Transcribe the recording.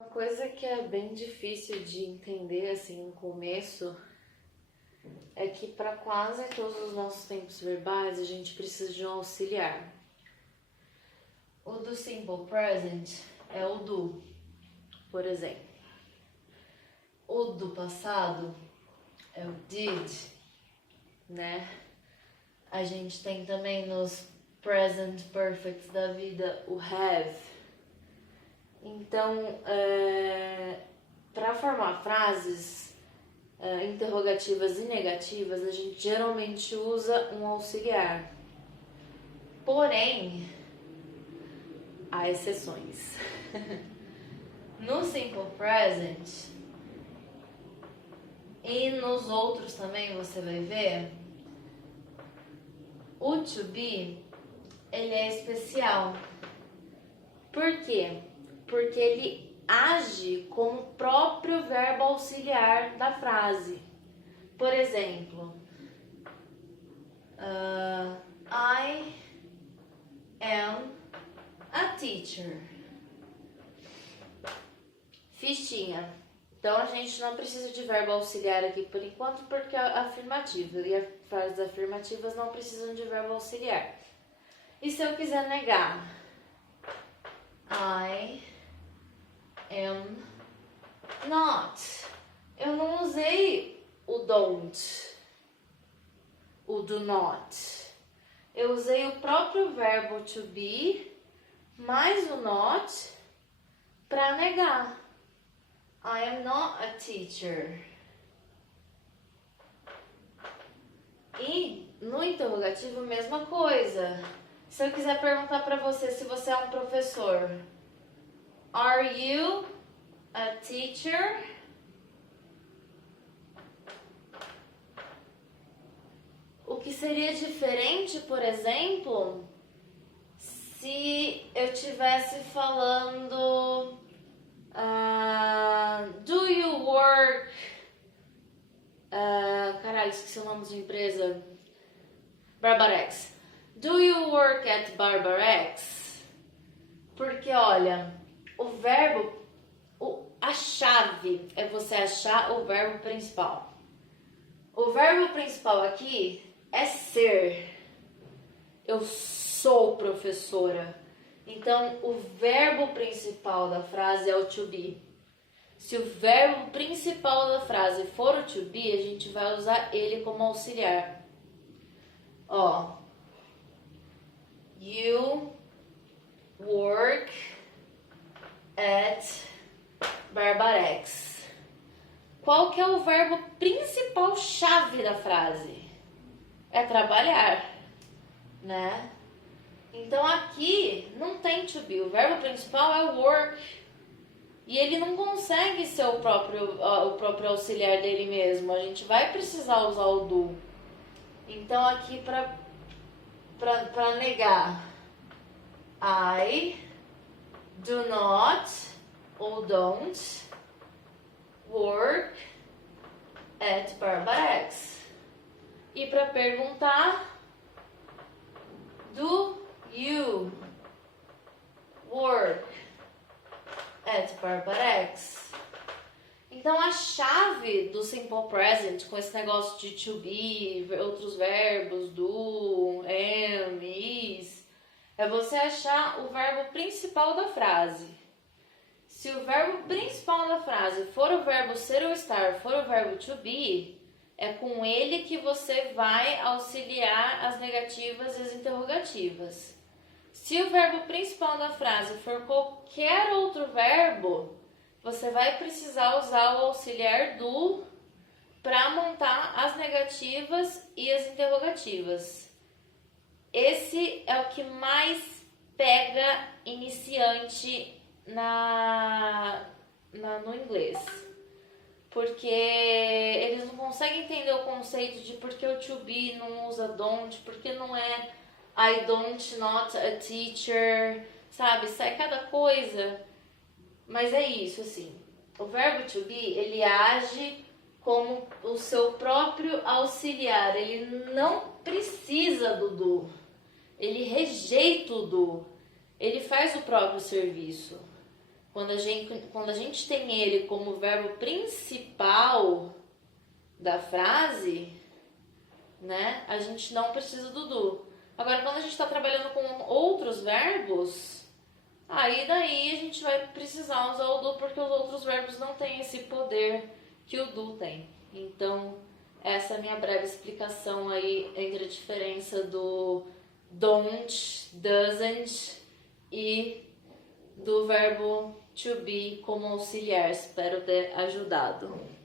Uma coisa que é bem difícil de entender assim no começo é que para quase todos os nossos tempos verbais a gente precisa de um auxiliar. O do simple present é o do, por exemplo. O do passado é o did, né? A gente tem também nos present perfects da vida o have. Então, para formar frases interrogativas e negativas, a gente geralmente usa um auxiliar. Porém, há exceções. No simple present e nos outros também você vai ver, o to be, ele é especial. Por quê? Porque ele age como o próprio verbo auxiliar da frase. Por exemplo, I am a teacher. Fichinha. Então a gente não precisa de verbo auxiliar aqui por enquanto, porque é afirmativa. E as frases afirmativas não precisam de verbo auxiliar. E se eu quiser negar? I am not. Eu não usei o don't, o do not. Eu usei o próprio verbo to be mais o not para negar. I am not a teacher. E no interrogativo, mesma coisa. Se eu quiser perguntar para você se você é um professor, are you a teacher? O que seria diferente, por exemplo, se eu estivesse falando do you work... caralho, esqueci o nome de empresa. Barbarex. Do you work at Barbarex? Porque, olha, o verbo, a chave é você achar o verbo principal. O verbo principal aqui é ser. Eu sou professora. Então, o verbo principal da frase é o to be. Se o verbo principal da frase for o to be, a gente vai usar ele como auxiliar. Ó. You work at Barbarex. Qual que é o verbo principal chave da frase? É trabalhar, né? Então aqui não tem to be, o verbo principal é work. E ele não consegue ser o próprio auxiliar dele mesmo. A gente vai precisar usar o do. Então aqui para negar, I do not ou don't work at Barbarex. E para perguntar, do you work at Barbarex? Então a chave do simple present, com esse negócio de to be, outros verbos, do, am, is, é você achar o verbo principal da frase. Se o verbo principal da frase for o verbo ser ou estar, for o verbo to be, é com ele que você vai auxiliar as negativas e as interrogativas. Se o verbo principal da frase for qualquer outro verbo, você vai precisar usar o auxiliar do para montar as negativas e as interrogativas. Esse é o que mais pega iniciante no inglês. Porque eles não conseguem entender o conceito de por que o to be não usa don't, porque não é I don't not a teacher, sabe? Sai cada coisa. Mas é isso, assim. O verbo to be, ele age como o seu próprio auxiliar. Ele não precisa do do. Ele rejeita o do. Ele faz o próprio serviço. quando a gente tem ele como verbo principal da frase, né, a gente não precisa do do. Agora, quando a gente está trabalhando com outros verbos, aí daí a gente vai precisar usar o do, porque os outros verbos não têm esse poder que o do tem. Então, essa é a minha breve explicação aí entre a diferença do don't, doesn't e do verbo to be como auxiliar. Espero ter ajudado.